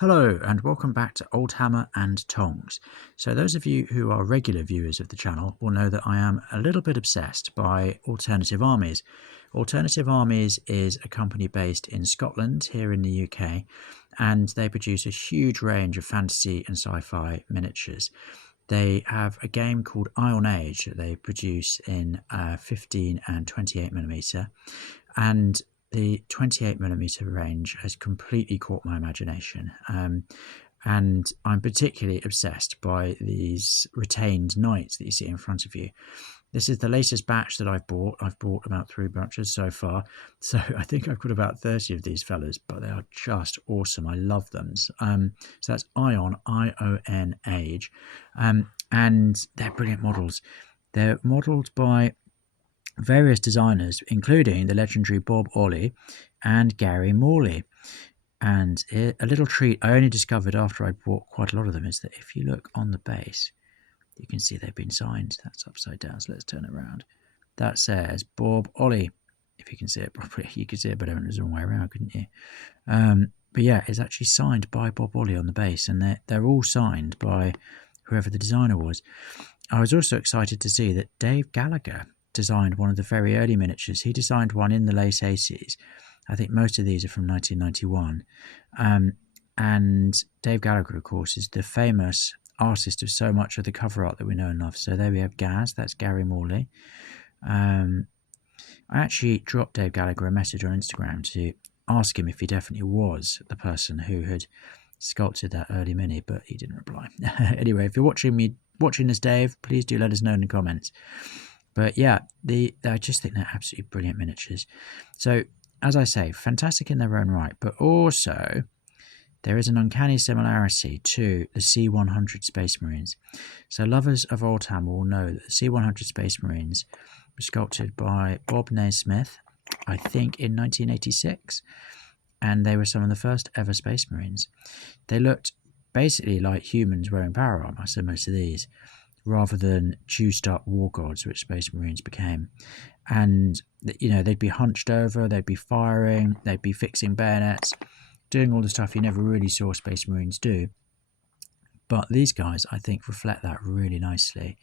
Hello and welcome back to Old Hammer and Tongs. So those of you who are regular viewers of the channel will know that I am a little bit obsessed by Alternative Armies. Alternative Armies is a company based in Scotland here in the UK, and they produce a huge range of fantasy and sci-fi miniatures. They have a game called Iron Age that they produce in 15 and 28mm, and the 28mm range has completely caught my imagination. And I'm particularly obsessed by these retained knights that you see in front of you. This is the latest batch that I've bought. I've bought about 3 batches so far. So I think I've got about 30 of these fellas, but they are just awesome. I love them. So that's Ion, I-O-N Age. And they're brilliant models. They're modelled by various designers, including the legendary Bob Olley and Gary Morley. And a little treat I only discovered after I'd bought quite a lot of them is that if you look on the base, you can see they've been signed. That's upside down, so let's turn it around. That says Bob Olley. If you can see it properly, you could see it better when it was the wrong way around, couldn't you? But yeah, it's actually signed by Bob Olley on the base, and they're all signed by whoever the designer was. I was also excited to see that Dave Gallagher designed one of the very early miniatures. He designed one in the late 80s. I think most of these are from 1991. And Dave Gallagher, of course, is the famous artist of so much of the cover art that we know and love. So there we have Gaz, that's Gary Morley. I actually dropped Dave Gallagher a message on Instagram to ask him if he definitely was the person who had sculpted that early mini, but he didn't reply. Anyway, if you're watching this, Dave, please do let us know in the comments. But yeah, I just think they're absolutely brilliant miniatures. So, as I say, fantastic in their own right, but also there is an uncanny similarity to the C100 Space Marines. So lovers of Old Hammer will know that the C100 Space Marines were sculpted by Bob Naismith, I think in 1986, and they were some of the first ever Space Marines. They looked basically like humans wearing power armor, similar to these, rather than juiced up war gods, which Space Marines became. And, you know, they'd be hunched over, they'd be firing, they'd be fixing bayonets, doing all the stuff you never really saw Space Marines do. But these guys, I think, reflect that really nicely.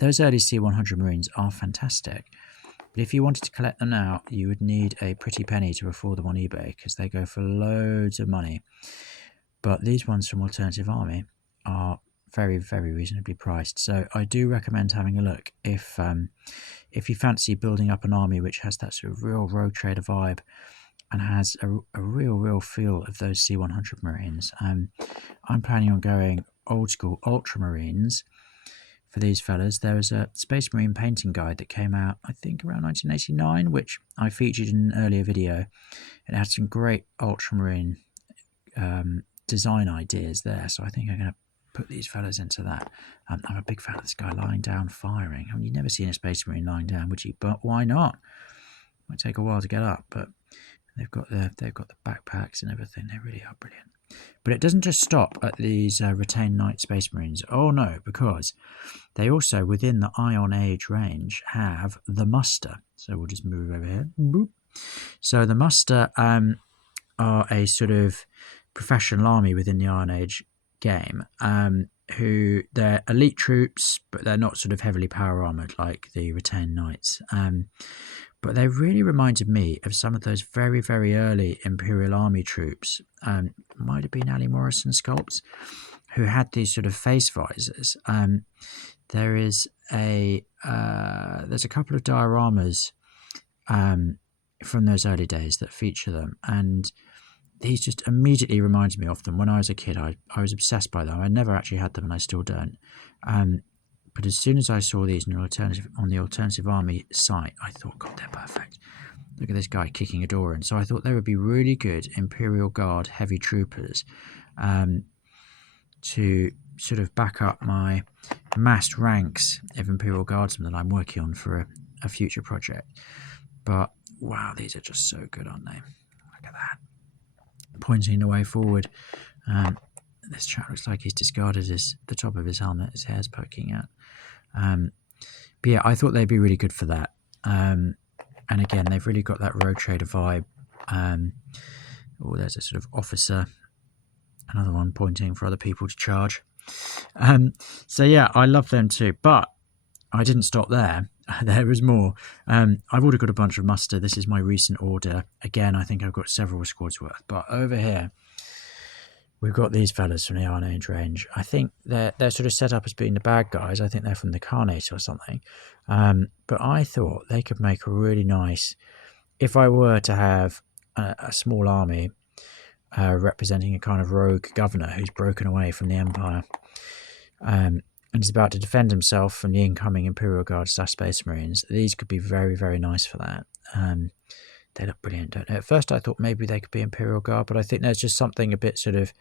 Those early C100 Marines are fantastic. But if you wanted to collect them now, you would need a pretty penny to afford them on eBay, because they go for loads of money. But these ones from Alternative Army are very, very reasonably priced. So I do recommend having a look if you fancy building up an army which has that sort of real Rogue Trader vibe and has a real feel of those C100 Marines. I'm planning on going old school Ultramarines for these fellas. There was a Space Marine painting guide that came out, I think, around 1989, which I featured in an earlier video. It had some great Ultramarine design ideas there, so I think I'm going to put these fellas into that. I'm a big fan of this guy lying down firing. I mean, you'd never seen a Space Marine lying down, would you? But why not? Might take a while to get up, but they've got the backpacks and everything. They really are brilliant. But it doesn't just stop at these retained Knight Space Marines. Oh no, because they also, within the Ion Age range, have the Muster. So we'll just move over here. Boop. So the Muster are a sort of professional army within the Iron Age game, who they're elite troops, but they're not sort of heavily power armored like the retained knights. But they really reminded me of some of those very, very early Imperial Army troops. Might have been Ali Morrison sculpts, who had these sort of face visors. There's a couple of dioramas from those early days that feature them, and these just immediately reminded me of them. When I was a kid, I was obsessed by them. I never actually had them, and I still don't. But as soon as I saw these on the Alternative Army site, I thought, God, they're perfect. Look at this guy kicking a door in. So I thought they would be really good Imperial Guard heavy troopers to sort of back up my massed ranks of Imperial Guardsmen that I'm working on for a future project. But wow, these are just so good, aren't they? Look at that. Pointing the way forward. This chap looks like he's discarded the top of his helmet. His hair's poking out. But yeah, I thought they'd be really good for that. And again, they've really got that Rogue Trader vibe. Oh, there's a sort of officer Another one pointing for other people to charge. So yeah, I love them too, but I didn't stop there. There was more. I've already got a bunch of muster. This is my recent order. Again, I think I've got several squads worth. But over here, we've got these fellas from the Iron Age range. I think they're sort of set up as being the bad guys. I think they're from the Carnate or something. But I thought they could make a really nice... If I were to have a small army representing a kind of rogue governor who's broken away from the Empire and is about to defend himself from the incoming Imperial Guard / Space Marines, these could be very, very nice for that. They look brilliant, don't they? At first I thought maybe they could be Imperial Guard, but I think there's just something a bit sort of...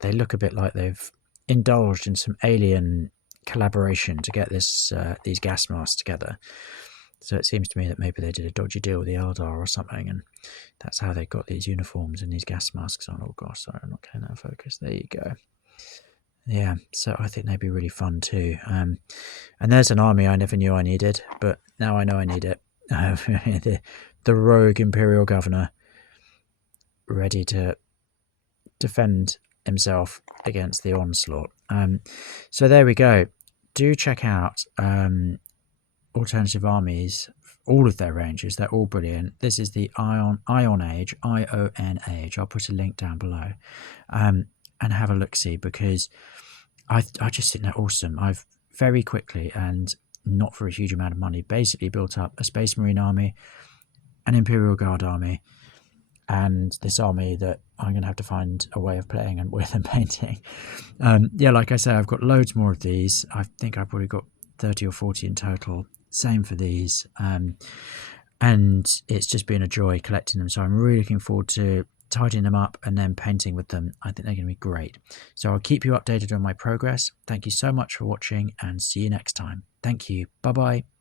They look a bit like they've indulged in some alien collaboration to get this these gas masks together. So it seems to me that maybe they did a dodgy deal with the Eldar or something, and that's how they got these uniforms and these gas masks on. Oh gosh, sorry, I'm not getting that focus. There you go. Yeah, so I think they'd be really fun too. And there's an army I never knew I needed, but now I know I need it. The rogue Imperial Governor, ready to defend himself against the onslaught. So there we go. Do check out Alternative Armies, all of their ranges. They're all brilliant. This is the Ion Age, ION-Age. I'll put a link down below, and have a look-see, because I just think they're awesome. I've very quickly, and not for a huge amount of money, basically built up a Space Marine army, an Imperial Guard army, and this army that I'm going to have to find a way of playing and with and painting. Yeah, like I say, I've got loads more of these. I think I've probably got 30 or 40 in total. Same for these. And it's just been a joy collecting them. So I'm really looking forward to tidying them up and then painting with them. I think they're going to be great. So I'll keep you updated on my progress. Thank you so much for watching, and see you next time. Thank you. Bye-bye.